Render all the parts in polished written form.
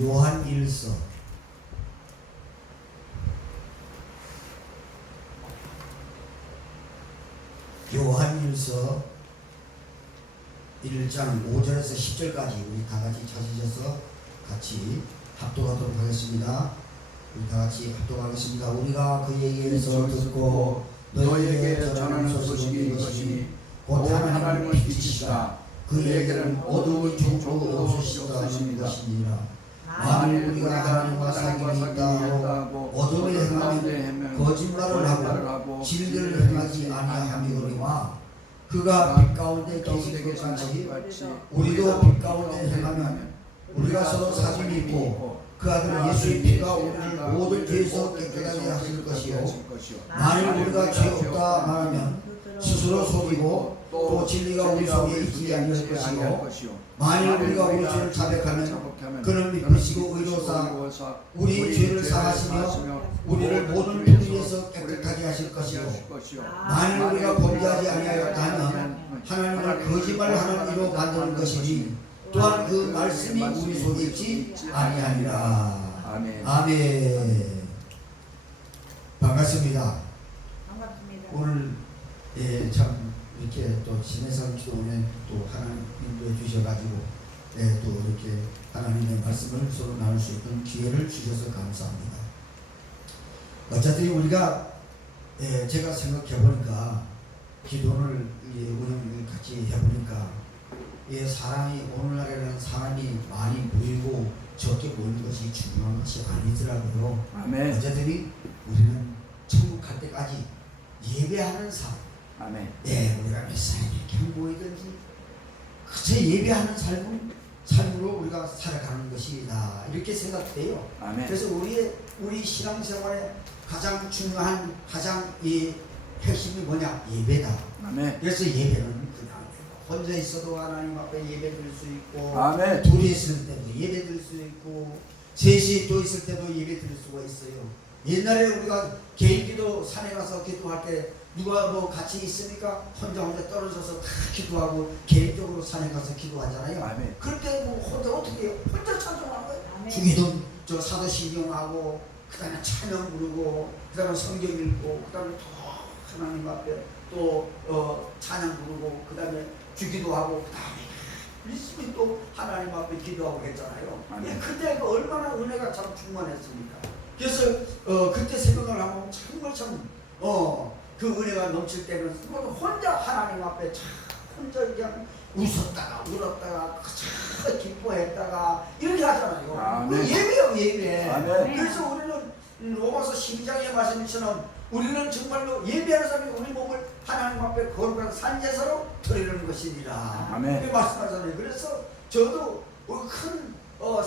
요한일서 요한일서 1장 5절에서 10절까지 우리 다 같이 찾으셔서 같이 합독하도록 하겠습니다. 우리 다 같이 합독하겠습니다. 우리가 그에게서 듣고 너희에게 전하는 소식이 이것이니 곧 하나님의 빛이시다. 그에게는 어두운 종도 없으시니라. 만일 우리가 하나님과 사귐이 있다고 어둠에 행하면 거짓말을 하고 진리를 행하지 아니함이거니와 그가 빛 가운데 계신 것 같이 우리도 빛 가운데 행하면 우리가 서로 사귐이 있고 그 아들 예수의 피가 우리를 모든 죄에서 깨끗하게 하실 것이요 만일 우리가 죄 없다 말하면 스스로 속이고 또 진리가 우리 속에 있지 아니할 것이요 만일 우리가 우리 죄를 자백하면 그는 믿으시고 의로사 우리 죄를 사하시며 우리를 모든 불의에서 깨끗하게 하실 것이요 만일 우리가 범죄하지 아니하였다 하면 하나님을 거짓말하는 이로 만드는 것이니 또한 그 말씀이 우리 속에 있지 아니하니라. 아멘. 아멘. 반갑습니다. 오늘 참 이렇게 또 신해성 기도원에 또 하나님 인도해 주셔가지고 또 이렇게 하나님의 말씀을 서로 나눌 수 있는 기회를 주셔서 감사합니다. 어쨌든 우리가 제가 생각해 보니까 기도를 운영을 같이 해보니까 사람이 오늘날에는 사람이 많이 모이고 적게 모이는 것이 중요한 것이 아니더라고요. 아멘. 어쨌든 우리는 천국 갈 때까지 예배하는 삶. 아멘. 우리가 몇 살에 이렇게 모이든지 그저 예배하는 삶으로 우리가 살아가는 것이다. 이렇게 생각돼요. 아멘. 그래서 우리 신앙생활에 가장 중요한 이 핵심이 뭐냐? 예배다. 아멘. 그래서 예배는 그냥 혼자 있어도 하나님 앞에 예배드릴 수 있고, 아멘. 둘이 있을 때도 예배드릴 수 있고, 셋이 또 있을 때도 예배드릴 수가 있어요. 옛날에 우리가 개인기도 산에 가서 기도할 때 누가 뭐 같이 있으니까 혼자 떨어져서 다 기도하고 개인적으로 산에 가서 기도하잖아요. 아멘. 그럴 때 뭐 혼자 어떻게 해요? 혼자 찬송하는 거예요. 아멘. 주기도 저 사도신경하고 그 다음에 찬양 부르고 그 다음에 성경 읽고 그 다음에 또 하나님 앞에 또 찬양 부르고 그 다음에 주기도 하고 그 다음에 열심히 또 하나님 앞에 기도하고 했잖아요. 그때 얼마나 은혜가 참 충만했습니까? 그래서 그때 생각을 하면 정말 그 은혜가 넘칠 때는 혼자 하나님 앞에 참 혼자 그냥 웃었다가 울었다가 참 기뻐했다가 이렇게 하잖아요. 그 예배요 예배. 아멘. 그래서 우리는 로마서 12장의 말씀처럼 우리는 정말로 예배하는 사람이 우리 몸을 하나님 앞에 거룩한 산제사로 드리는 것이니라. 아멘. 그렇게 말씀하잖아요. 그래서 저도 큰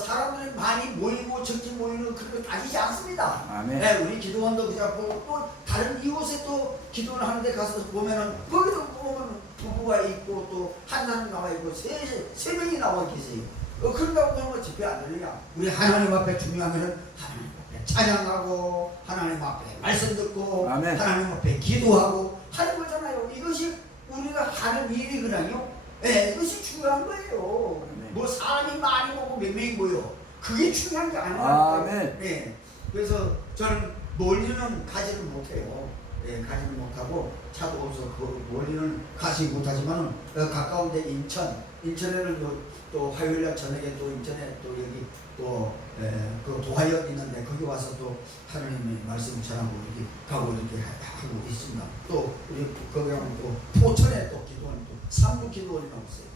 사람들이 많이 모이고 적게 모이는 그런 거 따지지 않습니다. 아멘. 우리 기도원도 그냥 보고 또 다른 이곳에 또 기도를 하는데 가서 보면은 거기도 보면 부부가 있고 또 한 사람 나와 있고 세 명이 나와 계세요. 그런다고 보면 집회 안 되느냐? 우리 하나님 앞에 중요하면은 하나님 앞에 찬양하고 하나님 앞에 말씀 듣고 아멘. 하나님 앞에 기도하고 하는 거잖아요. 이것이 우리가 하는 일이거든요. 이것이 중요한 거예요. 아멘. 뭐 사람이 많이 모고 몇 명이 모여 그게 중요한 게 아니에요. 아멘. 그래서 저는 멀리는 가지를 못해요. 가지를 못하고 차도 없어서 그 멀리는 가지 못하지만 가까운 데 인천에는 또 화요일날 저녁에 또 인천에 또 여기 또 그 도화역 있는데 거기 와서 또 하나님의 말씀 전하고 이렇게 가고 이렇게 하고 있습니다. 또 우리 거기 가면 또 포천에 또 기도원 또 삼부 기도원이 나왔어요.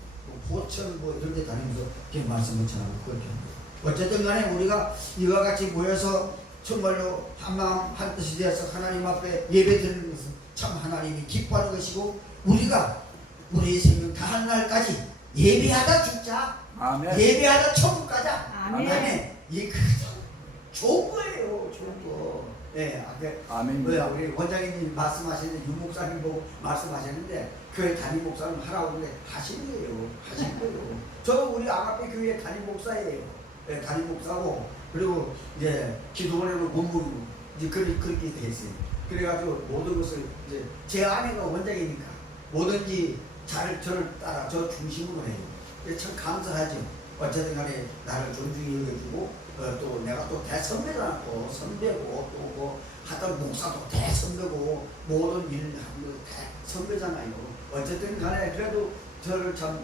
포천 뭐 이런 데 다니면서 이렇게 말씀을 전하고 그렇게 합니다. 어쨌든 간에 우리가 이와 같이 모여서 정말로 한마음 한뜻이 되어서 하나님 앞에 예배드리는 것은 참 하나님이 기뻐하는 것이고 우리가 우리의 생명 다한 날까지 예배하다 죽자. 아멘. 예배하다 천국 가자. 아멘. 이게 가장 좋은 거예요. 좋은 거. 아멘. 우리 원장님 말씀하시는데 유 목사님 보고 말씀하셨는데 교회 담임 목사님 하라고 그래 하신 거예요. 저도 우리 아가페 교회 담임 목사예요. 담임 목사고 그리고 이제 기도원에는 본부 이제 그렇게 돼 있어요. 그래가지고 모든 것을 이제 제 아내가 원장이니까 뭐든지 저를 따라 저 중심으로 해요. 참 감사하죠. 어쨌든 간에 나를 존중히 여겨주고 또 내가 또 대선배잖아. 또 선배고 또 뭐 하여튼 목사도 대선배고 모든 일을 하는 대선배잖아요. 어쨌든 간에 그래도 저를 참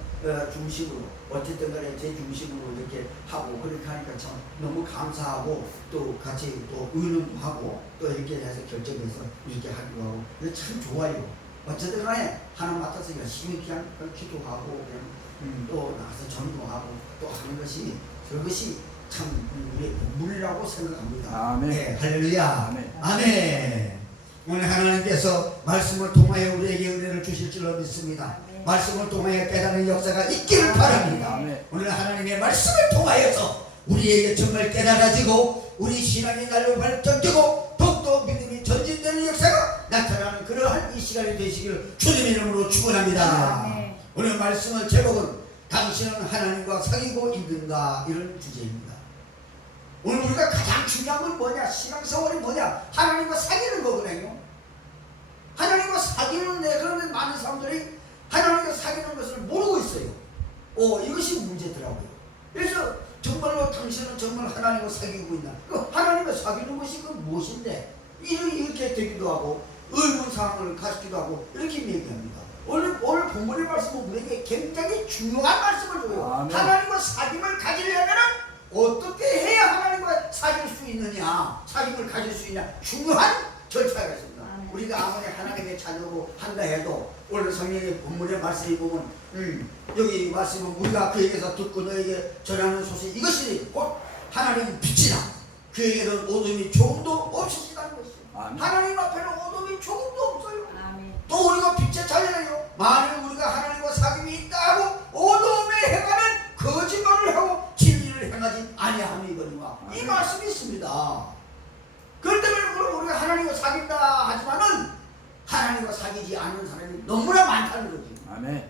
중심으로 어쨌든 간에 제 중심으로 이렇게 하고 그렇게 하니까 참 너무 감사하고 또 같이 또 의논도 하고 또 이렇게 해서 결정해서 이렇게 하기도 하고 참 좋아요. 어쨌든 간에 하나 맡아서 열심히 그냥 기도하고 그냥 또 나가서 전도하고 또 하는 것이 그것이 참 우리의 본분이라고 생각합니다. 아멘. 네, 할렐루야. 아멘. 아멘. 오늘 하나님께서 말씀을 통하여 우리에게 은혜를 주실 줄로 믿습니다. 말씀을 통하여 깨닫는 역사가 있기를 바랍니다. 아멘. 오늘 하나님의 말씀을 통하여서 우리에게 정말 깨달아지고 우리 신앙이 날로 발전되고 더욱더 믿음이 전진되는 역사가 나타나는 그러한 이 시간이 되시기를 주님의 이름으로 축원합니다. 아멘. 오늘 말씀의 제목은 당신은 하나님과 사귀고 있는가 이런 주제입니다. 오늘 우리가 가장 중요한 건 뭐냐? 신앙생활이 뭐냐? 하나님과 사귀는 거거든요. 하나님과 사귀는데 그런데 많은 사람들이 하나님과 사귀는 것을 모르고 있어요. 이것이 문제더라고요. 그래서 정말로 당신은 정말 하나님과 사귀고 있나? 하나님과 사귀는 것이 그 무엇인데? 이렇게 되기도 하고 의문사항을 가지기도 하고 이렇게 얘기합니다. 오늘 본문의 말씀은 우리에게 굉장히 중요한 말씀을 줘요. 아멘. 하나님과 사귐을 가지려면 어떻게 해야 하나님과 사귈 수 있느냐, 사귐을 가질 수 있냐 중요한 절차가 있습니다. 아멘. 우리가 아무리 하나님의 자녀로 한다 해도 오늘 성경의 본문의 말씀을 보면 여기 말씀은 우리가 그에게서 듣고 너에게 전하는 소식 이것이 곧 하나님 빛이다. 그에게는 어둠이 조금도 없으시다는 것이요. 아멘. 하나님 앞에는 어둠이 조금도 없어요. 아멘. 또 우리가 빛의 자녀예요. 만일 우리가 하나님과 사귐이 있다 하고 어둠에 행하면 거짓말을 하고 진리를 행하지 아니함이거니와 이 말씀이 있습니다. 그렇기 때문에 우리가 하나님과 사귄다 하지만은 하나님과 사귀지 않는 사람이 너무나 많다는 거지. 아멘.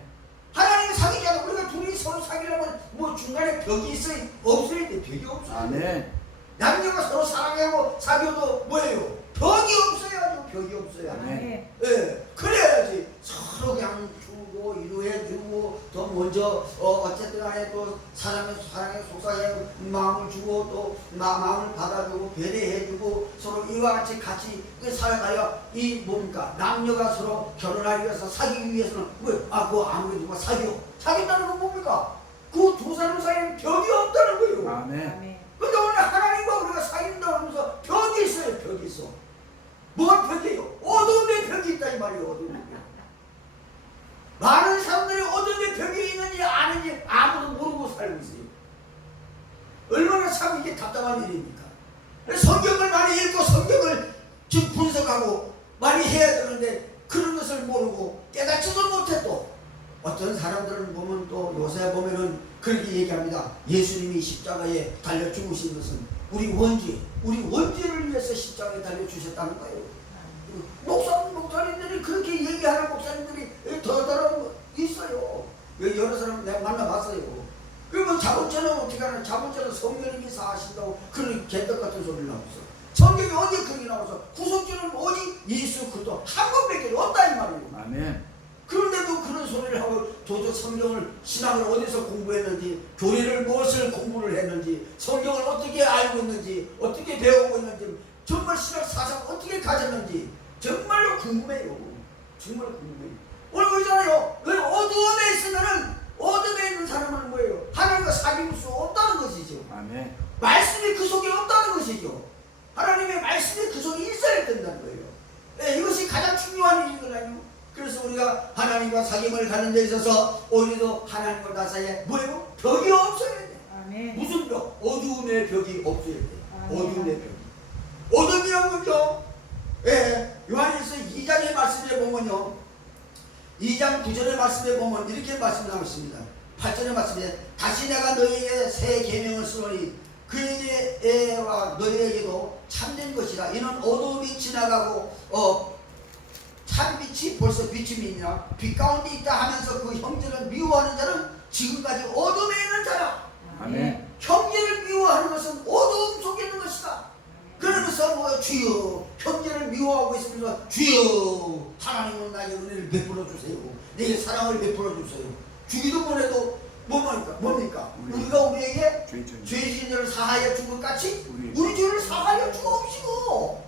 하나님과 사귀지 않아 우리가 둘이 서로 사귀려면 뭐 중간에 벽이 있어야 없어야 돼. 벽이 없어요. 아멘. 남녀가 서로 사랑하고 사귀어도 뭐예요? 벽이 없어야죠. 벽이 없어야. 아멘. 예, 그래야지 서로 그냥 주고 위로해주고 또 먼저 어쨌든 간에 또 사랑에 속삭여 마음을 주고 또 마음을 받아주고 배려해주고 서로 이와 같이 살아가야 이 뭡니까 남녀가 서로 결혼하기 위해서 사귀기 위해서는 그거 아무리 누가 사귄다는 건 뭡니까? 그 두 사람 사이에 벽이 없다는 거예요. 아멘. 아멘. 근데 오늘 하나님과 우리가 사귄다고 하면서 벽이 있어요. 벽이 있어. 뭐가 벽이에요? 어둠의 벽이 있다 이 말이에요. 어둠의 벽. 많은 사람들이 어둠의 벽이 있는지 아는지 아무도 모르고 살고 있어요. 얼마나 참 이게 답답한 일입니까? 성경을 많이 읽고 성경을 좀 분석하고 많이 해야 되는데 그런 것을 모르고 깨닫지도 못해 또 어떤 사람들은 보면 또 요새 보면은 그렇게 얘기합니다. 예수님이 십자가에 달려 죽으신 것은 우리 원죄를 위해서 십자가에 달려 주셨다는 거예요. 목사님들이 그렇게 얘기하는 목사님들이 더 있어요. 여러 사람 내가 만나봤어요. 그러면 자본죄는 어떻게 하나? 자본죄는 성령님이 사하신다고 그런 개떡 같은 소리를 나왔어. 성경이 어디 그렇게 나와서 구속죄는 오직 예수 그리스도 한 번밖에 없다 이 말이에요. 아멘. 그런데도 그런 소리를 하고 도저히 성경을 신학을 어디서 공부했는지 교리를 무엇을 공부를 했는지 성경을 어떻게 알고 있는지 어떻게 배우고 있는지 정말 신학 사상 어떻게 가졌는지 정말로 궁금해요. 정말 궁금해요. 오늘 그러잖아요. 어두움에 있으면은 어둠에 있는 사람은 뭐예요? 하나님과 사귈 수 없다는 것이죠. 아멘. 말씀이 그 속에 없다는 것이죠. 하나님의 말씀이 그 속에 있어야 된다는 거예요. 네, 이것이 가장 중요한 일이거든요. 그래서 우리가 하나님과 사귐을 가는 데 있어서 오히려 하나님과 나 사이에 뭐예요? 벽이 없어야 돼. 아멘. 무슨 벽? 어두움의 벽이 없어야 돼. 아멘. 어두움의 벽이. 어둠이란 거죠. 예, 요한일서 2장의 말씀에 보면요. 2장 9절의 말씀에 보면 이렇게 말씀하고 있습니다. 8절의 말씀에 다시 내가 너희에게 새 계명을 쓰노니 그에게와 너희에게도 참된 것이라. 이는 어두움이 지나가고 참빛이 벌써 비침이니라. 빛 가운데 있다 하면서 그 형제를 미워하는 자는 지금까지 어둠에 있는 자라. 아멘. 형제를 미워하는 것은 어두움 속에 있는 것이다. 그러면서 뭐 주여 형제를 미워하고 있으면서 주여 하나님은 나에게 은혜를 베풀어 주세요. 내게 사랑을 베풀어 주세요. 주기도 못해도 뭡니까? 우리가 우리의 죄진 자를 사하여 준 것 같이 우리 우리 죄를 사하여 주옵시고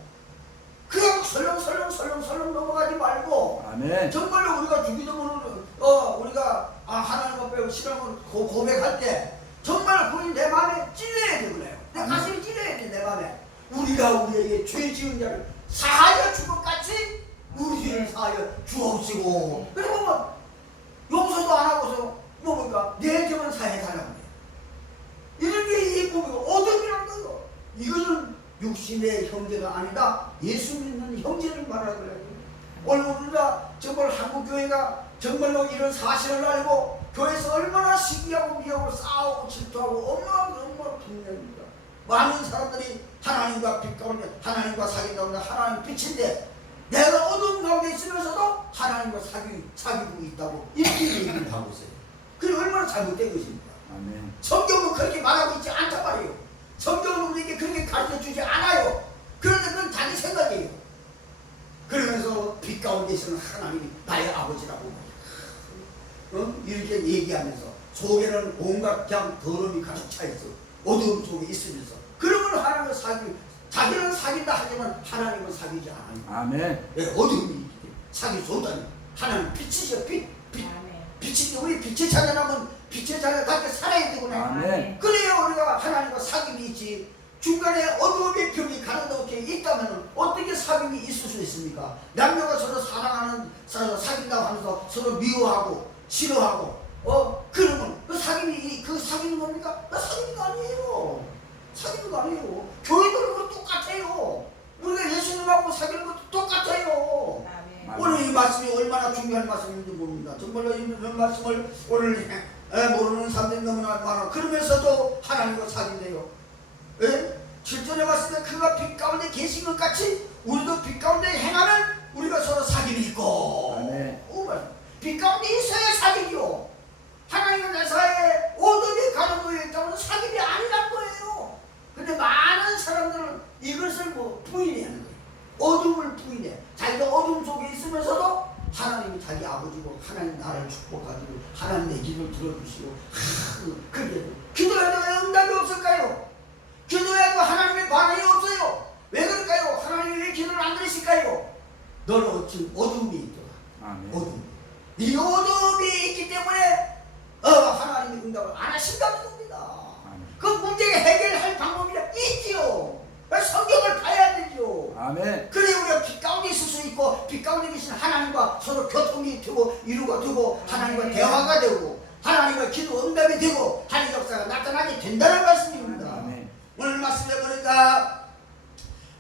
그냥 설렁설렁 넘어가지 말고 아멘. 정말로 우리가 주기도문을 우리가 하나님 앞에 신앙을 고백할 때 정말 그게 내 마음에 찔려야 되거든요. 내 가슴이 찔려야 돼. 내 마음에 우리가 우리에게 죄 지은 자를 사하여 준 것 같이 우리 죄를 사하여 주옵시고 그리고 뭐 용서도 안 하고서 뭡니까 내 죄만 사해 달라고 해요. 이렇게 이 보면 어둠이라는 거예요. 이거는 육신의 형제가 아니다. 예수 믿는 형제를 말하는 거예요. 오늘 우리가 정말 한국교회가 정말로 이런 사실을 알고 교회에서 얼마나 시기하고 미하고 싸우고 질투하고 엄마가 분명합니다. 많은 사람들이 하나님과 빛 가운데 하나님과 사귐 가운데 하나님 빛인데 내가 어둠 가운데 있으면서도 하나님과 사귀고 있다고 이렇게 얘기를 하고 있어요. 그게 얼마나 잘못된 것입니까? 아멘. 성경은 그렇게 말하고 있지 않단 말이에요. 성경은 우리에게 그렇게 가르쳐주지 않아요. 그런데 그건 자기 생각이에요. 그러면서 빛 가운데 있는 하나님이 나의 아버지라고 이렇게 얘기하면서 속에는 온갖 그냥 더러움이 가득 차 있어. 어두움 속에 있으면서 그러면 하나님을 자기는 사귄다 하지만 하나님은 사귀지 않아요. 아멘. 예, 어두움이 사귈 수 없다니. 하나님 빛이죠. 빛이 우리 빛의 자녀라면 빛의 자녀 같이 살아야 되구나. 아멘. 그래야 우리가 하나님과 사귐이 있지. 중간에 어두움의 벽이 가로등게 있다면 어떻게 사귐이 있을 수 있습니까? 남녀가 서로 사랑하는 사귄다고 하면서 서로 미워하고 싫어하고 그러면 그 사귐이 그 사귀는 겁니까? 사귀는 거 아니에요. 사귀는 거 아니에요. 교회들은 똑같아요. 우리가 예수님하고 사귀는 것도 똑같아요. 오늘 이 말씀이 얼마나 중요한 말씀인지 모릅니다. 정말로 이런 말씀을 오늘 모르는 사람들이 너무나 많아. 그러면서도 하나님과 사귄대요. 7절에 봤을 때 그가 빛 가운데 계신 것 같이 우리도 빛 가운데 행하면 우리가 서로 사귐이 있고. 아멘. 빛 가운데 있어야 사귐이요. 하나님과 내 사이에 어둠이 가로놓여 있다면 사귐이 아니란 거예요. 근데 많은 사람들은 이것을 부인하는 거예요. 어둠을 부인해. 자기가 어둠 속에 있으면서도 하나님이 자기 아버지고 하나님 나를 축복하시고 하나님 내 기도를 들어주시고 그게 기도해도 왜 응답이 없을까요? 기도해도 하나님의 반응이 없어요. 왜 그럴까요? 하나님이 왜 기도를 안 들으실까요? 너는 지금 어둠이 있더라. 아멘. 어둠. 이 어둠이 있기 때문에 하나님이 응답을 안 하신다는 겁니다. 아멘. 그 문제를 해결할 방법이 있지요. 성경을 봐야 되죠. 아멘. 그래 우리가 빛 가운데 있을 수 있고 빛 가운데 계신 하나님과 서로 교통이 되고 이루가 되고 하나님과 대화가 되고 하나님과 기도 응답이 되고 하나님 역사가 나타나게 된다는 말씀입니다. 아멘. 오늘 말씀에 보니까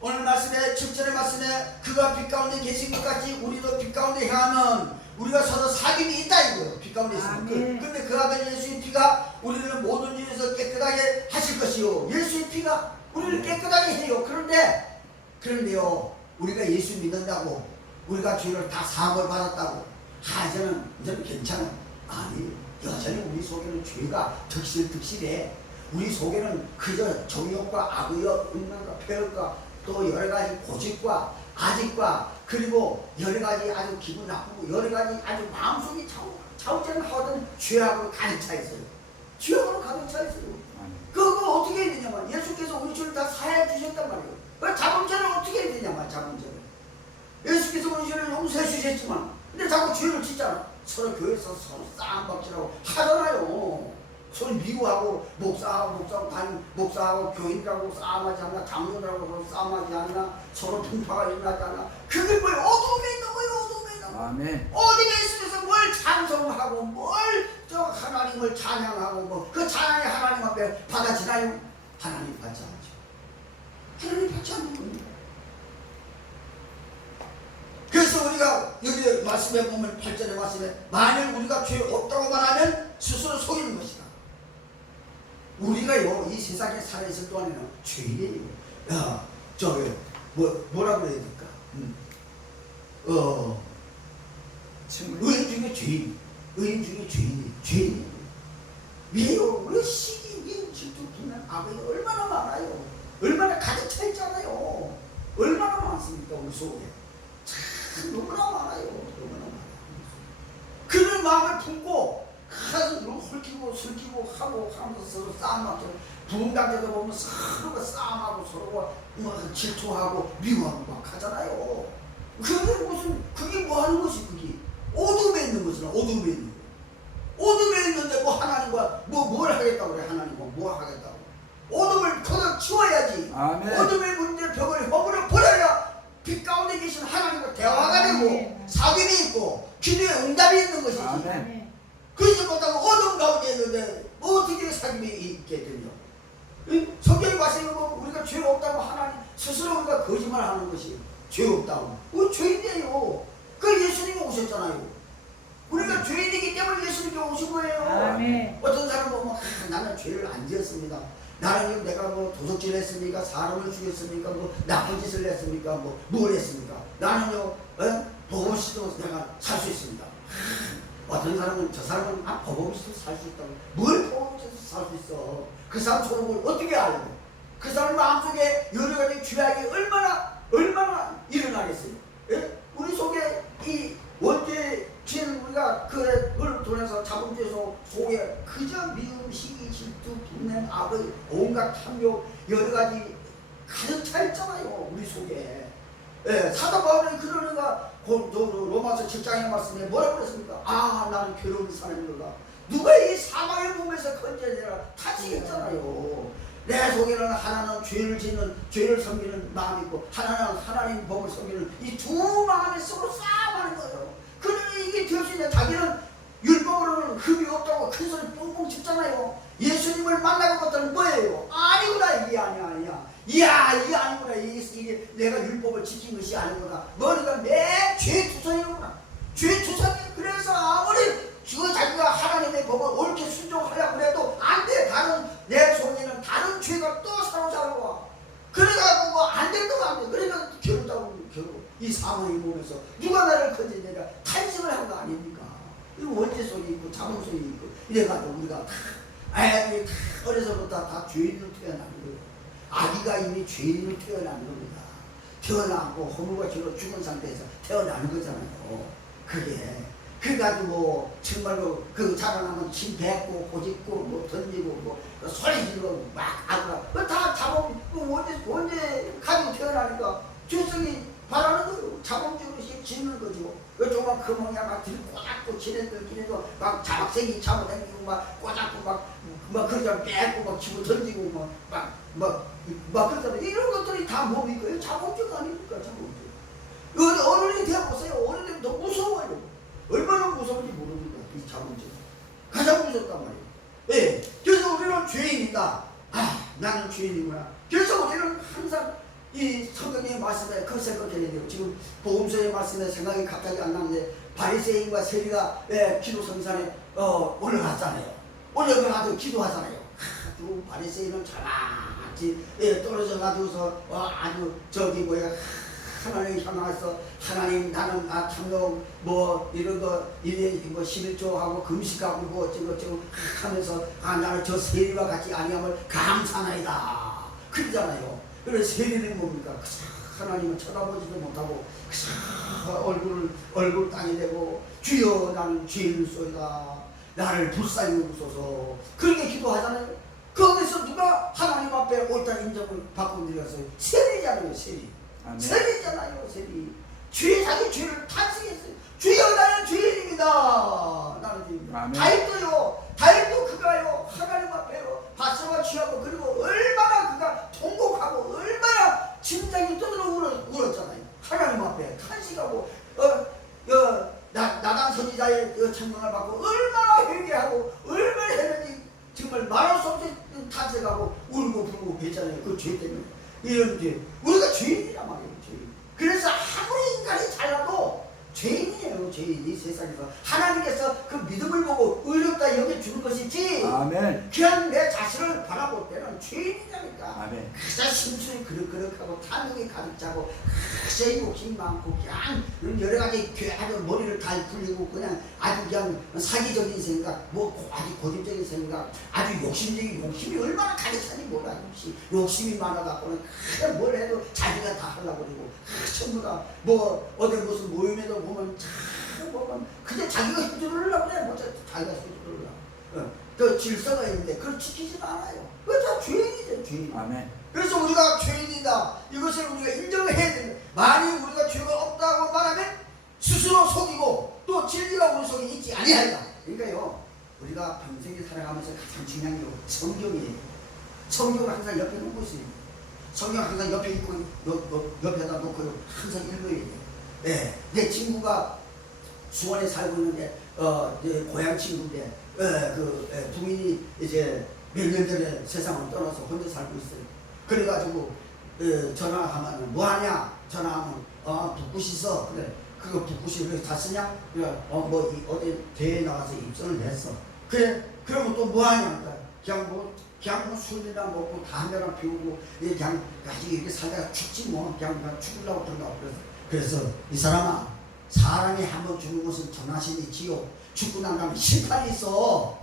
오늘 말씀에 7절의 말씀에 그가 빛 가운데 계신 것 같이 우리도 빛 가운데 향하면 우리가 서로 사귐이 있다 이거예요. 빛 가운데 있으면. 근데 그 아들 예수의 피가 우리를 모든 일에서 깨끗하게 하실 것이요. 예수의 피가 우리를 깨끗하게 해요. 그런데요 우리가 예수 믿는다고 우리가 죄를 다 사함을 받았다고 이제는 괜찮아. 아니 여전히 우리 속에는 죄가 득실해. 우리 속에는 그저 정욕과 악의와 음란과 폐역과 또 여러가지 고집과 아직과 그리고 여러가지 아주 기분 나쁘고 여러가지 아주 마음속이 차우전하던 죄악으로 가득 차 있어요. 죄악으로 가득 차 있어요. 그거 어떻게 해야 되냐면 예수께서 우리 죄를 다 사해 주셨단 말이에요. 그 자범죄를 어떻게 해야 되냐면 자범죄를 예수께서 우리 죄를 용서해 주셨지만 근데 자꾸 죄를 짓잖아. 서로 교회에서 서로 싸움박질하고 하잖아요. 서로 미워하고 목사하고 교인들하고 싸움하지 않나 장로들하고 싸움하지 않나 서로 풍파가 일어나지 않나 그게 뭐예요? 어둠에 있는 거예요. 어둠에 있는 거예요. 아멘. 어둠에 있으면서 뭘 찬송하고 뭘 하나님을 찬양하고 그 찬양이 하나님 앞에 받아지나요? 하나님 받지 않죠. 하나님 받지 않는 겁니다. 그래서 우리가 여기 말씀에 보면 8절의 말씀에 만일 우리가 죄 없다고 말하면 스스로 속이는 것이다. 우리가요 이 세상에 살아있을 동안에는 죄인이에요. 뭐라고 해야 될까? 의인 중에 죄인, 의인 중에 죄인이에요. 왜요? 왜 시기, 미움, 질투, 분란, 악의 얼마나 많아요. 얼마나 가득 차 있잖아요. 얼마나 많습니까 우리 속에. 참 너무나 많아요. 너무나 많아요. 그런 마음을 품고 서로 헐키고 설키고 하고 하면서 서로 싸움하고 부흥당대도 보면 서로가 싸움하고 서로가 뭐 질투하고 미워하고 막 하잖아요. 그게 무슨 그게 뭐 하는 것이 그게 어둠에 있는 것이나 어둠에 있는 거. 어둠에 있는데 뭐 하나님과 뭘 하겠다고 그래. 하나님과 뭐 하겠다고. 어둠을 걷어 치워야지. 아멘. 어둠의 문제 벽을 허물어 버려야 빛 가운데 계신 하나님과 대화가 되고 사귐이 있고 기도에 응답이 있는 것이지. 아멘. 그러지 못하고 어둠 가운데 있는데 어떻게 사귐이 있게 되냐. 성경에 가서 우리가 죄 없다고 하나님 스스로 우리가 거짓말하는 것이 죄 없다고. 죄인이에요. 그 예수님이 오셨잖아요. 우리가 죄인이기 때문에 예수님이 오신 거예요. 아멘. 어떤 사람 보면 나는 죄를 안 지었습니다. 나는 내가 뭐 도둑질 했습니까? 사람을 죽였습니까? 뭐 나쁜 짓을 했습니까? 뭘 했습니까? 나는요 법 없이도 내가 살 수 있습니다. 어떤 사람은 저 사람은 법 없이도 살 수 있다고. 뭘 법 없이도 살 수 있어? 그 사람 속을 어떻게 알고? 그 사람 마음속에 여러 가지 죄악이 얼마나 일어나겠어요? 예? 우리 속에 이 원죄 죄는 우리가 그걸 통해서 자본주의에서 속에 그저 미움, 시기, 질투, 분냄, 악의 온갖 탐욕 여러 가지 가득 차 있잖아요. 우리 속에. 예, 사도 바울이 그러니까 로마서 7장의 말씀에 뭐라고 그랬습니까? 나는 괴로운 사람이로다. 누가 이 사망의 몸에서 건져내라 타시겠잖아요. 내 속에는 하나는 죄를 섬기는 마음이 있고 하나는 하나님 법을 섬기는 이 두 마음이 서로 싸움하는 거예요. 그러니 이게 되었으니 자기는 율법으로는 흠이 없다고 큰 소리 뻥뻥 치잖아요. 예수님을 만나고 봤더니 뭐예요? 아니구나. 이게 아니야. 이게 아니구나. 이게 내가 율법을 지킨 것이 아니구나. 머리가 내 죄투성이구나. 죄투성이. 그래서 아무리 자기가 하나님의 법을 옳게 순종하려고 해도 안 돼. 내 속에는 다른 죄가 또 사로잡고 와. 그래가지고 안 될 거가 안 돼. 그러니까 겨루 이 사망의 몸에서 누가 나를 건져내라 탄식을 한 거 아닙니까? 이 원죄 속에 있고 자본 속에 있고 이래가지고 우리가 어려서부터 다 죄인으로 태어나는 거예요. 아기가 이미 죄인으로 태어나는 겁니다. 태어나고 허물과 죄로 죽은 상태에서 태어나는 거잖아요. 그래가지고 정말로 그 자라나면 침 뱉고 고집고 던지고 소리 지르고 막 아구가 다 자본 원죄 가지고 태어나니까 죄성이 바라는 거예요. 자본적으로 짓는 거죠. 조금 금방야 막 꼬잡고 지네들끼리도 막 자박생이 잡아당기고 막 꼬잡고 막 그러자 뺏고 막 집어 던지고 막 그러잖아요. 이런 것들이 다 뭡니까? 자본적 아닙니까? 자본적. 어른이 되어보세요. 어른이 더 무서워요. 얼마나 무서운지 모릅니다. 이 자본적. 가장 무섭단 말이에요. 예. 그래서 우리는 죄인이다. 나는 죄인이구나. 그래서 우리는 항상 이 성경의 말씀에 그 생각해야 돼요. 지금 복음서의 말씀에 생각이 갑자기 안 나는데 바리새인과 세리가 기도 성산에 올라갔잖아요. 올라가서 기도하잖아요. 그 바리새인은 자만히 떨어져 가지고서 아주 하나님 향해서 하나님 나는 탐욕 이런 거 11조하고 금식하고 어쩌고 하면서 나는 저 세리와 같이 아니함을 감사하나이다 그러잖아요. 그래서 세리는 뭡니까? 하나님을 쳐다보지도 못하고 얼굴 땅에 대고 주여 나는 죄인소이다 나를 불쌍히 여기소서 그렇게 기도하잖아요. 거기서 누가 하나님 앞에 옳다는 인정을 받고 내렸어요? 세리잖아요. 세리잖아요. 세리. 자기 죄를 탄식했어요. 주여 나는 죄인입니다. 나는 죄인입니다. 다윗도 그가요 하나님 앞에요 박수와 취하고 그리고 얼마나 그가 통곡하고 얼마나 심장이 떠들어 울었잖아요. 하나님 앞에 탄식하고 나단 선지자의 천명을 받고 얼마나 회개하고 얼마나 했는지 정말 말할 수 없이 탄식하고 울고 불고 했잖아요. 그 죄 때문에. 이런 죄. 우리가 죄인이란 말이에요. 죄인. 그래서 아무리 인간이 잘나도 죄인이에요. 죄인이 세상에서. 하나님께서 그 믿음을 보고 의롭다 여겨주는 것이지. 아멘. 그냥 내 자신을 바라볼 때는 죄인이라니까. 아멘. 그저 심술이 그릇그릇하고 탐욕이 가득 차고 그저 욕심이 많고 그냥 여러 가지 아주 머리를 잘 굴리고 그냥 아주 그냥 사기적인 생각 아주 고집적인 생각 아주 욕심이 얼마나 가득 차니 몰라. 욕심이 많아갖고는 그냥 뭘 해도 자기가 다 하려고 그러고 전부 다 어디 무슨 모임에도 보면 그저 자기가 힘들으려고 그래. 자기가 힘들으려고 그 질서가 있는데 그걸 지키지 않아요. 그거 다 죄인이죠, 죄인. 아멘. 그래서 우리가 죄인이다. 이것을 우리가 인정해야 됩니다. 만일 우리가 죄가 없다고 말하면 스스로 속이고 또 진리가 우리 속에 있지 아니하리라. 그러니까요, 우리가 평생에 살아가면서 가장 중요한 게 성경이에요. 성경을 항상 옆에 놓고 있어요. 성경 항상 옆에 있고 옆에다 놓고 항상 읽어야 돼요. 네, 내 친구가 수원에 살고 있는데 이제 고향 친구인데 부인이 이제 몇 년 전에 세상을 떠나서 혼자 살고 있어요. 그래가지고 전화하면 뭐하냐? 전화하면 붓굿 있어. 그래, 그거 붓굿이 왜 다 쓰냐? 그래, 어디 대회에 나가서 입선을 했어. 그래, 그러면 또 뭐하냐? 그냥 뭐 술이나 먹고 담배나 피우고 그냥 아직 이렇게 살다가 죽지 뭐 그냥 죽으려고 그런다고 그래서 이 사람아, 사람이 한번 죽는 것은 전하신이 지요. 죽고 난 다음에 심판이 있어.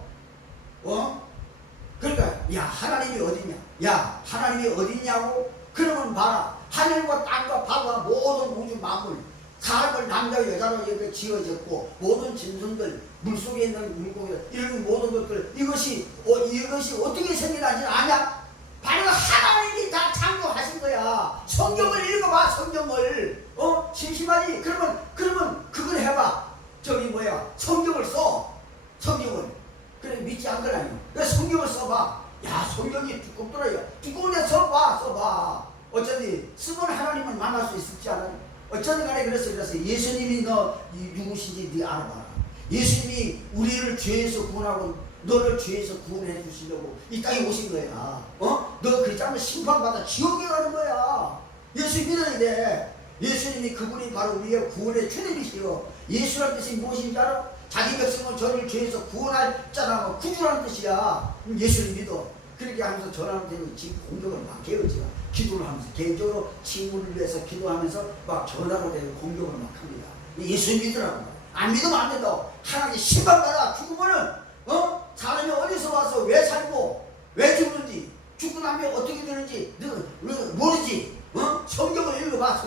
그러니까 야, 하나님이 어디냐? 야, 하나님이 어디냐고? 그러면 봐라. 하늘과 땅과 바다와 모든 우주 만물, 사람을 남자 여자로 이렇게 지어졌고 모든 짐승들, 물속에 있는 물고기 이런 모든 것들, 이것이 어떻게 생겨나지 아냐? 바로 하나님이 다 창조하신 거야. 성경을 읽어봐. 성경을 심심하지? 그러면 그걸 해봐. 성경을 써. 성경을. 그래, 믿지 않거라니. 그래, 성경을 써봐. 야, 성경이 두껍더라. 두꺼운데 써봐. 어쩐지 쓰면 하나님을 만날 수 있을지 않아요? 어쩐지 간에 그래서 예수님이 너 누구신지 네 알아봐라. 예수님이 우리를 죄에서 구원하고 너를 죄에서 구원해 주시려고 이 땅에 오신 거야. 너 그렇지 않으면 심판받아 지옥에 가는 거야. 예수 믿어야 돼. 예수님이 그분이 바로 우리의 구원의 주님이시여. 예수란 뜻이 무엇인지 알아? 자기 백성은 저를 죄에서 구원할 자라, 구주라는 뜻이야. 예수를 믿어. 그렇게 하면서 전하는 데는 지금 공격을 막 해요. 제가 기도를 하면서 개인적으로 친구를 위해서 기도하면서 막 전화로 되는 공격을 막 합니다. 예수 믿으라고. 안 믿으면 안 된다고. 하나님 심판받아. 죽으면은 사람이 어디서 와서 왜 살고 왜 죽는지, 죽고 나면 어떻게 되는지 모르지. 성경을 읽어봐.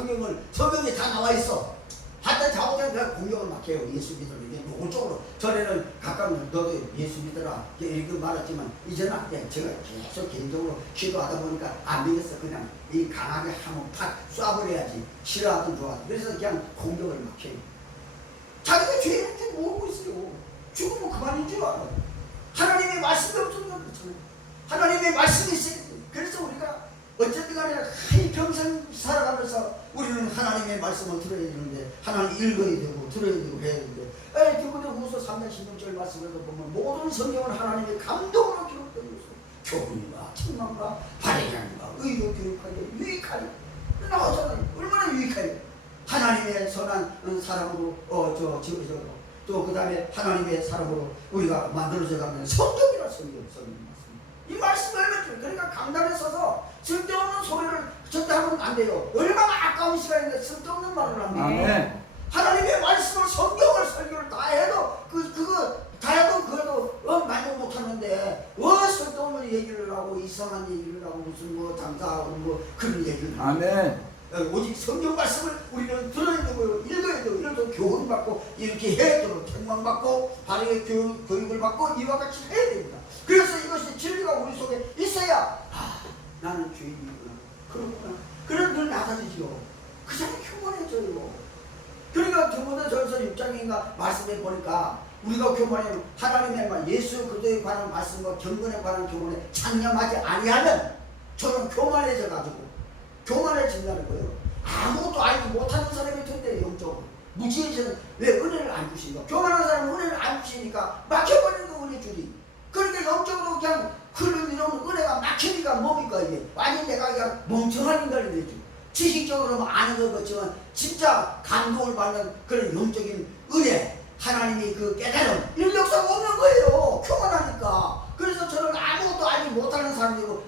성경에 다 나와 있어. 하여튼 자고자기 그냥 공격을 막 해요. 예수 믿으라. 노골적으로. 전에는 가까운 너도 예수 믿어라 이렇게 말했지만 이제는 안 돼. 제가 계속 개인적으로 기도하다 보니까 안 되겠어. 그냥 이 강하게 한번 팍 쏴버려야지. 싫어하든 좋아하든. 그래서 그냥 공격을 막 해요. 자기가 죄인 줄 모르고 있어요. 죽으면 그만인 줄 알아. 하나님의 말씀이 없으면 그렇잖아요. 하나님의 말씀이 있어요. 그래서 우리가 어쨌든 간에 평생 살아가면서 우리는 하나님의 말씀을 들어야 되는데, 하나님 읽어야 되고 들어야 되고 해야 되는데, 디모데후서 3장 16절 말씀에서 보면 모든 성경은 하나님의 감동으로 기록되어 있어. 교훈과 책망과 발행과 의로 교육하게 유익하리 나오잖아요. 얼마나 유익하게. 하나님의 선한 사람으로 또 그 다음에 하나님의 사람으로 우리가 만들어져 가면 성경이라 성경 말씀. 이 말씀을 그러니까 강단에 서서 쓸데없는 소리를 절대 하면 안 돼요. 얼마나 아까운 시간인데 쓸데없는 말을 합니다. 아멘. 하나님의 말씀을 설교를 다 해도 그거 다 해도 그래도 만족 못하는데 쓸데없는 얘기를 하고 이상한 얘기를 하고 무슨 장사하고 그런 얘기를 하고. 아멘. 오직 성경 말씀을 우리는 들어야 되고요. 읽어야 되고 이래서 교훈받고 이렇게 해야 되고 책망받고 바르게 교육을 받고 이와 같이 해야 됩니다. 그래서 이것이 진리가 우리 속에 있어야 나는 죄인이구나. 그렇구나. 그래서 늘 나가지죠. 그 사람이 교만해져요. 그러니까 디모데전서 6장인가 말씀해 보니까 우리가 교만해 하나님의 말 예수 그리스도에 관한 말씀과 경건에 관한 교훈에 창념하지 아니하면 저는 교만해져 가지고 교만해진다는 거예요. 아무것도 알지 못하는 사람이 된대. 영적으로 무지해지는. 왜 은혜를 안 주신가? 교만한 사람은 은혜를 안 주시니까 막혀버리는 거 은혜 줄이. 그러니까 영적으로 그냥 흘러내려오는 은혜가 막히니까 뭡니까 이게? 완전 내가 그냥 멍청한 인간이 되죠. 지식적으로는 아는 것 같지만 진짜 감동을 받는 그런 영적인 은혜, 하나님이 그 깨달음 이런 역사가 없는 거예요. 교만하니까. 그래서 저는 아무것도 알지 못하는 사람이고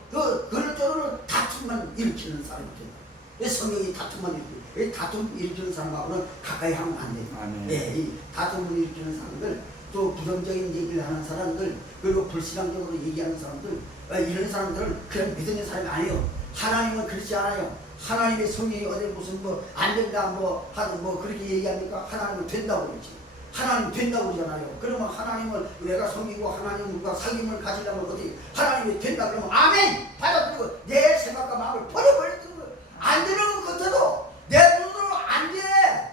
그런 쪽으로 다툼만 일으키는 사람이 돼요. 성경이 다툼만 일으키고 다툼 일으키는 사람하고는 가까이 하면 안 돼요. 아멘. 이 다툼을 일으키는 사람들, 또 부정적인 얘기를 하는 사람들, 그리고 불신앙적으로 얘기하는 사람들, 이런 사람들은 그냥 믿음의 사람이 아니에요. 하나님은 그렇지 않아요. 하나님의 성령이 어디 무슨 안 된다 그렇게 얘기합니까? 하나님은 된다고 그러지. 하나님 된다고 그러잖아요. 그러면 하나님을 내가 섬기고 하나님과 사귐을 가지려면 어떻게 하나님이 된다 그러면 아멘 받아들이고 내 생각과 마음을 버려버리는 거예요. 안 되는 것 같아도 내 눈으로 안 돼.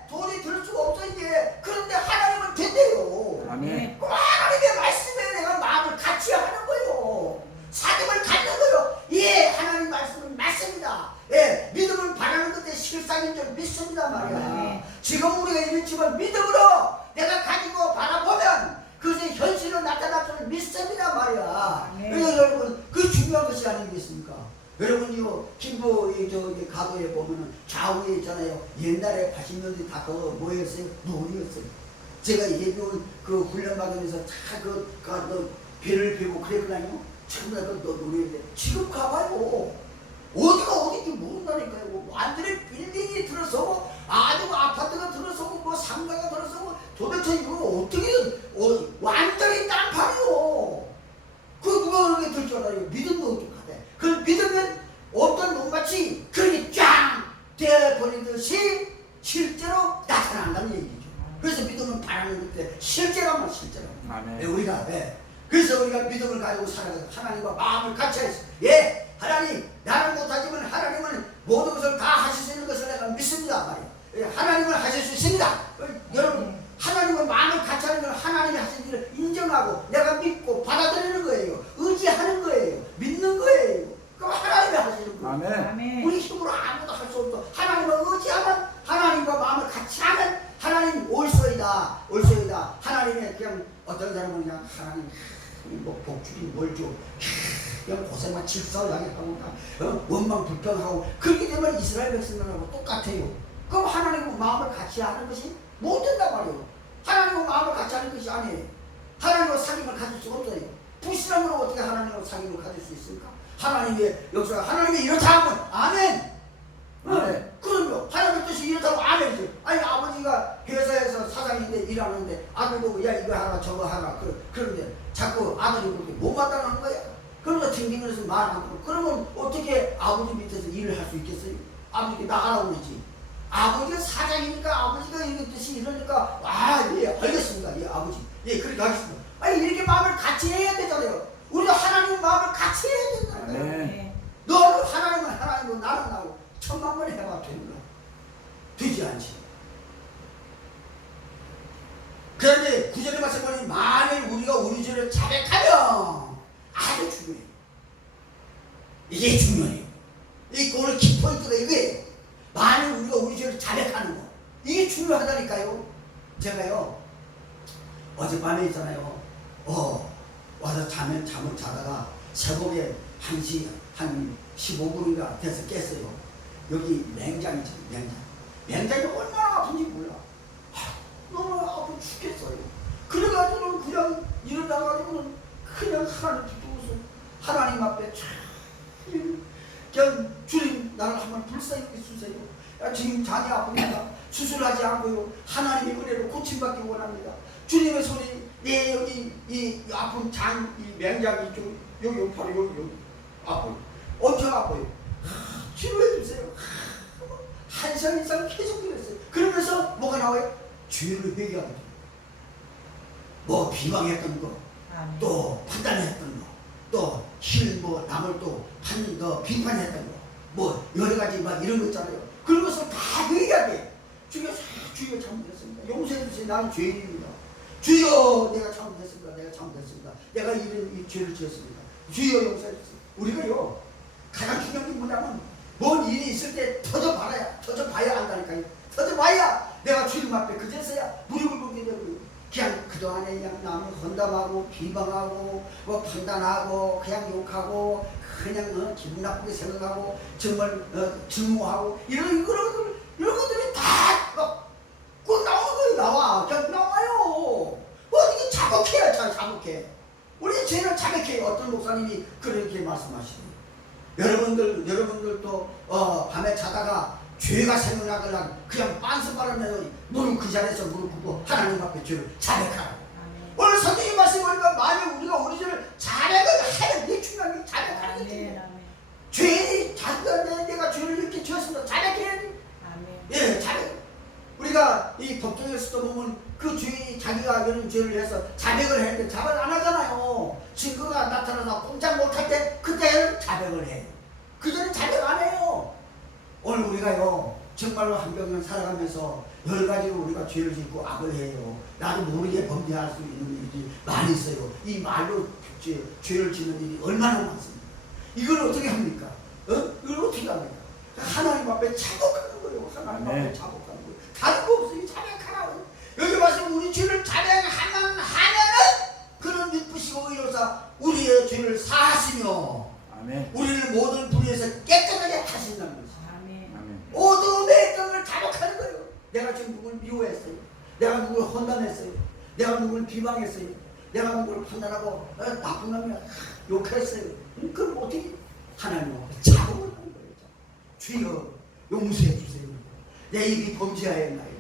돈이 들 수가 없어 이제. 그런데 하나님은 된대요. 아멘. 그 하나님의 말씀에 내가 마음을 같이 하는 거예요. 사귐을 갖는 거예요. 예, 하나님 말씀은 맞습니다. 예, 믿음을 바라는 것에 실상인 줄 믿습니다 말이야. 지금 우리가 있는 집은 믿음으로 내가 가지고 바라보면 그것의 현실로 나타날 줄 믿습니다 말이야. 그래서 여러분 그 중요한 것이 아니겠습니까? 여러분요 김포 저기 가도에 보면은 좌우에 있잖아요. 옛날에 80년대 다 그 뭐였어요? 놀이였어요. 제가 예비원 그 훈련 받으면서 다그 배를 배고 그랬거든요. 전부 다 놀이인데 지금 가봐요. 어디가 어딘지 모른다니까요. 완전히 빌딩이 들어서고 아주 아파트가 들어서고 뭐 상가가 들어서고 도대체 이거 어떻게 완전히 딴판이요. 그 누가 그렇게 들 줄 알아요? 믿음도 어떡하대. 그걸 믿으면 어떤 놈같이 그렇게 쫙 되어버리듯이 실제로 나타난다는 얘기죠. 그래서 믿음은 바라는 때 실제라면 실제로. 아멘. 우리가 그래서 우리가 믿음을 가지고 살아가서 하나님과 마음을 같이 해서 예 하나님 나는 못하지만 하나님은 모든 것을 다 하실 수 있는 것을 내가 믿습니다 말이에요. 예, 하나님은 하실 수 있습니다. 여러분 하나님과 마음을 같이 하는 건 하나님이 하신 일을 인정하고 내가 믿고 받아들이는 거예요. 의지하는 거예요. 믿는 거예요. 그럼 하나님이 하시는 거예요. 아멘. 우리 힘으로 아무도 할 수 없어. 하나님을 의지하면 하나님과 마음을 같이 하면 하나님 올소이다 올소이다. 하나님의 그냥 어떤 사람은 그냥 하나님 뭐 복주기 뭘줘 그냥 고생만 질서하게 하고 원망 불평하고 그렇게 되면 이스라엘 백성들하고 똑같아요. 그럼 하나님과 마음을 같이 하는 것이 못 된단 말이에요. 하나님과 마음을 같이 하는 것이 아니에요. 하나님과 사귐을 가질 수가 없어요. 불신앙으로 어떻게 하나님과 사귐을 가질 수 있습니까? 하나님의 역사가 하나님이 이렇다 하면 아멘. 그럼요. 하나님의 뜻이 이렇다고 아멘이죠. 아니 아버지가 회사에서 사장인데 일하는데 아들 보고 야 이거 하라 저거 하라 그런데 자꾸 아들이 그렇게 못마땅한 거야. 그러면서 징징거려서 말 안 하고 그러면 어떻게 아버지 밑에서 일을 할 수 있겠어요? 아버지께 나가라고 그러지. 아버지가 사장이니까 아버지가 이런 뜻이 이러니까 예 알겠습니다. 예 아버지 예 그렇게 하겠습니다. 아니 이렇게 마음을 같이 해야 되잖아요. 우리가 하나님의 마음을 같이 해야 된다고요. 네. 너는 하나님은 하나님이고 나는 나고 천만 번 해봐 되는가? 되지 않지. 그런데 구절의 말씀 보니 만일 우리가 우리 죄를 자백하면 아주 중요해요. 이게 중요해요. 이 오늘 키포인트가 이거예요. 만일 우리가 우리 죄를 자백하는 거 이게 중요하다니까요. 제가요 어젯밤에 있잖아요. 와서 잠을 자다가 새벽에 1시 한 15분인가 돼서 깼어요. 여기 맹장이죠. 맹장이 얼마나 아픈지 몰라. 너무 아프 죽겠어요. 그래가지고는 그냥 일어나가지고는 그냥 하나님 붙들고서 하나님 앞에 그냥 주님 나를 한번 불쌍히 해주세요. 지금 장이 아픕니다. 수술하지 않고요. 하나님의 은혜로 고침받기 원합니다. 주님의 손이 내 여기 이 아픈 장, 이 맹장이 좀 여기 바로 여기 아파요. 엄청 아파요. 치료해 주세요. 한 시간 이상 계속 그랬어요. 그러면서 뭐가 나와요? 죄를 회개하게 돼요. 뭐 비방했던 거, 또 판단했던 거, 또 뭐 남을 또 비판했던 거, 뭐 여러 가지 막 이런 거 있잖아요. 그런 것을 다 회개하게. 주여 잘못했습니다. 용서해 주세요. 나는 죄인입니다. 주여 내가 잘못했습니다. 내가 이 죄를 지었습니다. 주여 용서해 주세요. 우리가요 가장 중요한 게 뭐냐면 뭔 일이 있을 때 터져봐야 한다니까요. 터져봐야 내가 주님 앞에 그제서야 무릎을 꿇게 되고 그냥 그동안에 그냥 남을 헌담하고 비방하고 뭐 판단하고 그냥 욕하고 그냥 기분 나쁘게 생각하고 정말 증오하고 이런 것들이 다 꼭 나오는 거예요. 그냥 나와요. 이게 자극해야 자극해. 우리 죄를 자극해요. 어떤 목사님이 그렇게 말씀하시더라고요. 여러분들도 밤에 자다가 죄가 생각나더라 그냥 빤스바르면 너는 그 자리에서 무릎 꿇고 하나님 앞에 죄를 자백하라. 오늘 선생님 말씀 보니까 만약 우리가 우리 죄를 자백을 하면 이게 중요한 게 자백하는 게 죄인이 자기가 내가 죄를 이렇게 지었습니다. 자백해야 돼. 예, 자백. 우리가 이 법정에서도 보면 그 죄인이 자기 자기가 이런 죄를 해서 자백을 했는데 자백을 안 하잖아요. 증거가 나타나서 꼼짝 못할 때 그때는 자백을 해요. 그전에 자백 안 해요. 오늘 우리가요 정말로 한평생 살아가면서 여러 가지로 우리가 죄를 짓고 악을 해요. 나도 모르게 범죄할 수 있는 일이 많이 있어요. 이 말로 죄를 짓는 일이 얼마나 많습니까? 이걸 어떻게 합니까? 이걸 어떻게 합니까? 하나님 앞에 자복하는 거예요. 하나님 앞에 자복하는 거예요. 다른 거 없어요. 자백하라고. 여기 말씀 우리 죄를 자백하면은 그는 미쁘시고 의로사 우리의 죄를 사하시며 아멘. 우리를 모든 불의에서 깨끗하게 하신다는 것이죠. 아멘. 아멘. 어둠의 땅을 자복하는 거예요. 내가 지금 누굴 미워했어요. 내가 누굴 헌담했어요. 내가 누굴 비방했어요. 내가 누굴 판단하고 나쁜 놈이야 욕했어요. 그럼 어떻게 하나님 앞에 자복을 하는 거예요. 주여 용서해 주세요. 내 입이 범죄하였나이다.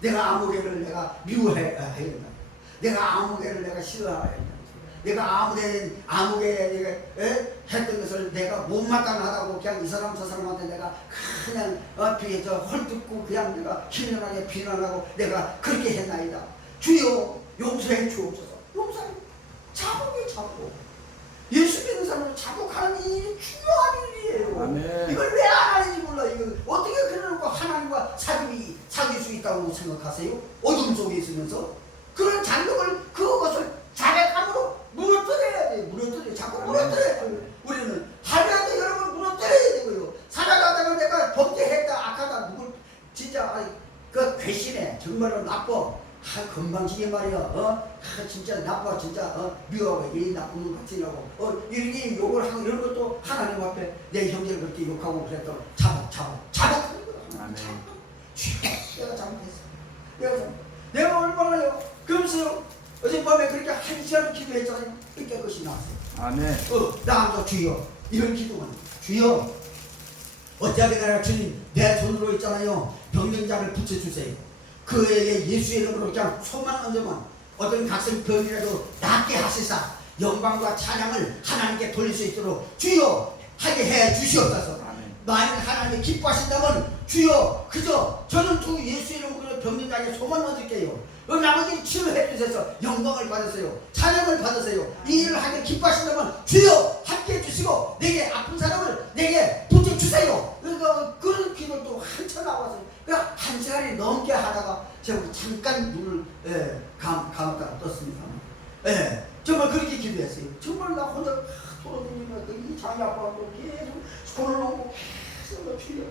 내가 아무개를 내가 미워하였나이다. 내가 아무개를 내가 싫어하였나이다. 내가 아무개 내가 했던 것을 내가 못마땅하다고 그냥 이 사람 저 사람한테 내가 그냥 헐뜯고 그냥 내가 희련하게 비난하고 내가 그렇게 했나이다. 주여 용서해 주옵소서. 용서해. 자복이 자복. 예수 믿는 사람은 자복하는 일이 중요한 일이에요. 아멘. 이걸 왜 안 하는지 몰라. 이거 어떻게 그래놓고 하나님과 사귈 수 있다고 생각하세요? 어둠 속에 있으면서 그런 장벽을 그것을 자백함으로 무너뜨려야 돼요. 무너뜨려. 자꾸 무너뜨려야 돼요. 우리는 하루에도 여러분 무너뜨려야 되고요. 살아가다가 내가 범죄했다 악하다 누굴 진짜 그 괘씸해 정말로 나빠. 건방지게 말이야. 진짜 나빠 진짜 미워하고 이 나쁜 놈 같으냐고 이렇게 욕을 하고 이런 것도 하나님 앞에 내 형제를 그렇게 욕하고 그랬던 자복하는 거야. 아멘. 내가 잘못했어. 내가 얼마나요? 그러면서요 어젯밤에 그렇게 한 시간 기도했잖아요. 깨끗이 나왔어요. 아멘. 나도 주여 이런 기도만 주여 어찌하게 내가 주님 내 손으로 있잖아요 병명자를 붙여주세요. 그에게 예수의 이름으로 그냥 손만 얹으면 어떤 각성 병이라도 낫게 하시사 영광과 찬양을 하나님께 돌릴 수 있도록 주여 하게 해 주시옵소서. 아멘. 만일 하나님이 기뻐하신다면 주여 그저 저는 주 예수의 이름으로 병명자에게 손만 얹을게요. 나머지 치료해 주셔서 영광을 받으세요. 찬양을 받으세요. 이 일을 하게 기뻐하신다면 주여 함께 해주시고 내게 아픈 사람을 내게 붙여주세요. 그런 기도 또 한참 나왔어요. 그러니까 한 시간이 넘게 하다가 제가 잠깐 눈을 감았다가 떴습니다. 정말 그렇게 기도했어요. 정말 나 혼자 돌아다니면서 이 장이 아파서 계속 손을 놓고 계속 주여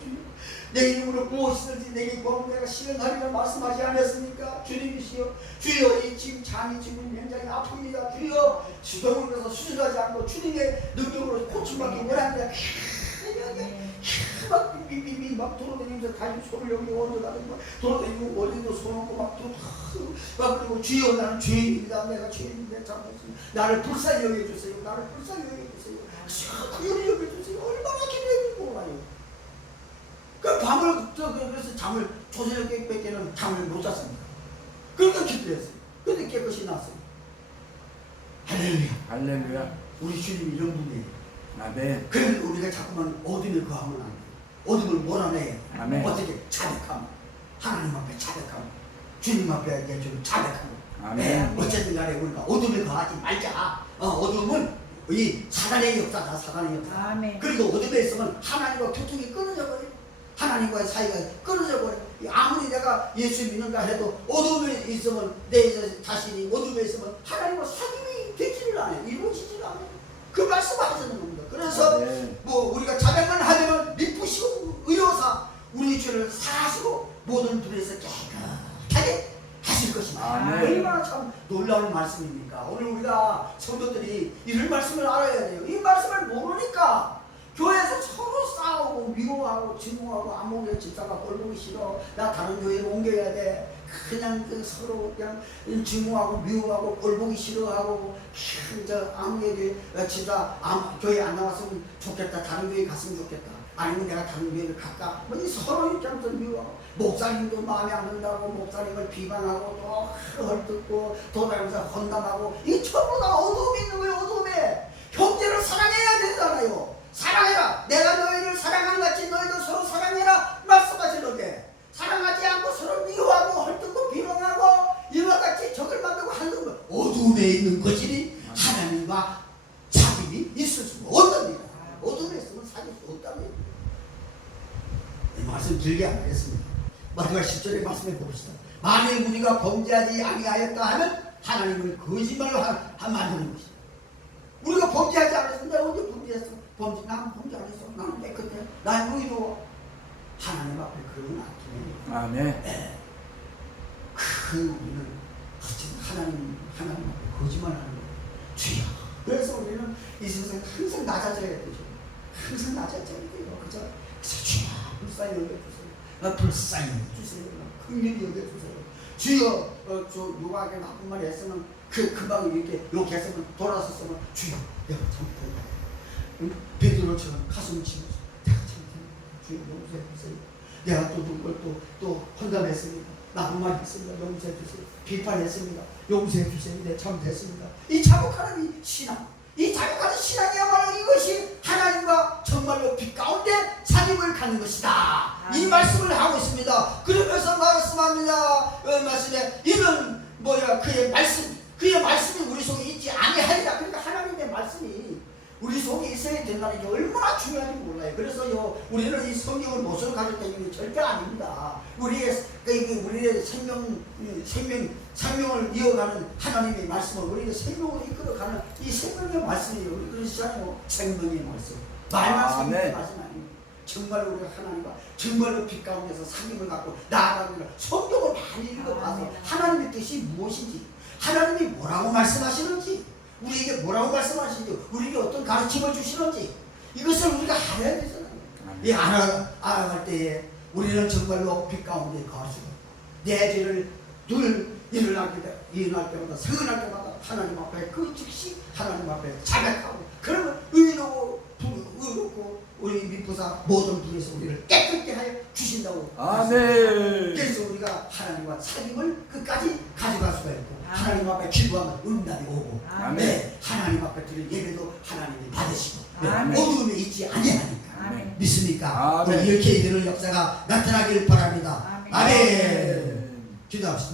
내 이름으로 무엇이든지 내게 구하면 내가 실행하리라 말씀하지 않았습니까? 주님이시여 주여 이 지금 장이 지금 굉장히 아픕니다. 주여 수동을 해서 수술하지 않고 주님의 능력으로 고침받기 원합니다. 막 삐삐삐 막 돌아다니면서 가지고 손을 여기 얹어가지고 막 돌아다니고 어디도 손 얹고 막 그리고 주여 나는 죄인입니다. 내가 죄인인데 잘못했습니다. 나를 불쌍히 여겨주세요. 나를 불쌍히 여겨주세요. 그를 여겨주세요. 얼마나 기도했고 와요. 그 밤을 그래서 잠을 조선역밖에는 잠을 못 잤습니다. 그러니까 기도했어요. 근데 깨끗이 났어요. 할렐루야. 할렐루야. 우리 주님이 이런 분이에요. 아멘. 그래서 우리가 자꾸만 어둠에 거하면 안 돼요. 어둠을 몰아내야 아멘. 어떻게 자백함. 하나님 앞에 자백함. 주님 앞에 이제 좀 자백함. 아멘. 어쨌든 간에 우리가 어둠에 거하지 말자. 어둠은 이 사단의 역사다. 사단의 역사. 아멘. 그리고 어둠에 있으면 하나님과 교통이 끊어져 버려요. 하나님과의 사이가 끊어져 버려요. 아무리 내가 예수 믿는다 해도 어둠에 있으면 내 자신이 어둠에 있으면 하나님과 사귐이 되지를 않아요. 이루어지지를 않아요. 그 말씀하시는 겁니다. 그래서 뭐 우리가 자백만 하면 미쁘시고 의로사 우리 죄를 사하시고 모든 불에서 깨끗하게 하실 것입니다. 아멘. 얼마나 참 놀라운 말씀입니까? 오늘 우리가 성도들이 이런 말씀을 알아야 돼요. 이 말씀을 모르니까 교회에서 서로 싸우고 미워하고 증오하고 아무개 집사가 꼴보기 싫어. 나 다른 교회로 옮겨야 돼. 그냥 서로 그냥 증오하고 미워하고 꼴보기 싫어하고 아무개 집사 교회 안 나왔으면 좋겠다. 다른 교회 갔으면 좋겠다. 아니면 내가 다른 교회를 갈까? 뭐 서로 이렇게 하면서 미워하고 목사님도 마음에 안 든다고 목사님을 비방하고 또 헐뜯고 돌아가면서 헌담하고 이 전부 다 어둠이 있는 거예요. 어둠에 형제를 사랑해야 되잖아요. 사랑해라. 내가 너희를 사랑한 같이 너희도 서로 사랑해라 말씀하시는데 사랑하지 않고 서로 미워하고 헐뜯고 비방하고 이와 같이 적을 만들어 말씀 길게 안 하겠습니다. 마지막 10절의 말씀해 봅시다. 만일 우리가 범죄하지 아니하였다 하면 하나님을 거짓말로 만드는 것이다. 우리가 범죄하지 않았습니다. 언제 범죄했어? 나는 범죄 안 했어. 나는 깨끗해. 난 의로워. 하나님 앞에 그러면 안 돼요. 아멘. 네. 우리는 하나님 앞에 거짓말하는 거예요. 주여. 그래서 우리는 이 세상에 항상 낮아져야 되죠. 항상 낮아져야 돼요. 그죠? 주여 불쌍히 여겨주세요. 불쌍히 여겨주세요. 긍휼히 여겨주세요. 주여 저 누구에게 나쁜 말 했으면 금방 이렇게 욕했으면 돌아섰으면 주여 내가 잘못했다. 베드로처럼 가슴을 치면서 내가 잘못했다. 주여 용서해 주세요. 내가 또 누굴 또 혼담했습니다. 나쁜 말 했습니다. 용서해 주세요. 비판했습니다. 용서해 주세요. 네, 잘못했습니다. 이 자복하는 이 신앙, 이 자복하는 신앙이야말로 이것이 하나님과 정말로 빛 가운데 사귐을 갖는 것이다. 이 말씀을 하고 있습니다. 그러면서 말씀합니다. 말씀에 이는 그의 말씀이 우리 속에 있지 아니하리라. 그러니까 하나님의 말씀이 우리 속에 있어야 된다는 게 얼마나 중요한지 몰라요. 그래서요, 우리는 이 성경을 못을 가질 때는 절대 아닙니다. 우리의 생명을 이어가는 하나님의 말씀을 우리의 생명을 이끌어가는 이 생명의 말씀이에요. 우리 그러시잖아요. 생명의 말씀. 말만 생명의 말씀 아니에요. 정말로 우리가 하나님과 정말로 빛 가운데서 사귐을 갖고 나아가는 성경을 많이 읽어봐서 하나님의 뜻이 무엇인지, 하나님이 뭐라고 말씀하시는지, 우리에게 뭐라고 말씀하시는지, 우리에게 어떤 가르침을 주시는지 이것을 우리가 알아야 되잖아요. 이 알아갈 때에 우리는 정말로 빛 가운데 거하시고 내 죄를 늘 일어날 때마다 생각날 때마다 하나님 앞에 그 즉시 하나님 앞에 자백하고 그러면 의롭고 우리 미쁘사 모든 분에서 우리를 깨끗게 하여 주신다고. 아멘. 그래서 우리가 하나님과 사귐을 끝까지 가져갈 수가 있고 하나님 앞에 기도하면 응답이 오고 네, 하나님 앞에 드릴 예배도 하나님이 받으시고 어두움에 있지 아니하니까. 믿습니까? 우리 이렇게 이르는 역사가 나타나길 바랍니다. 아멘. 기도합시다.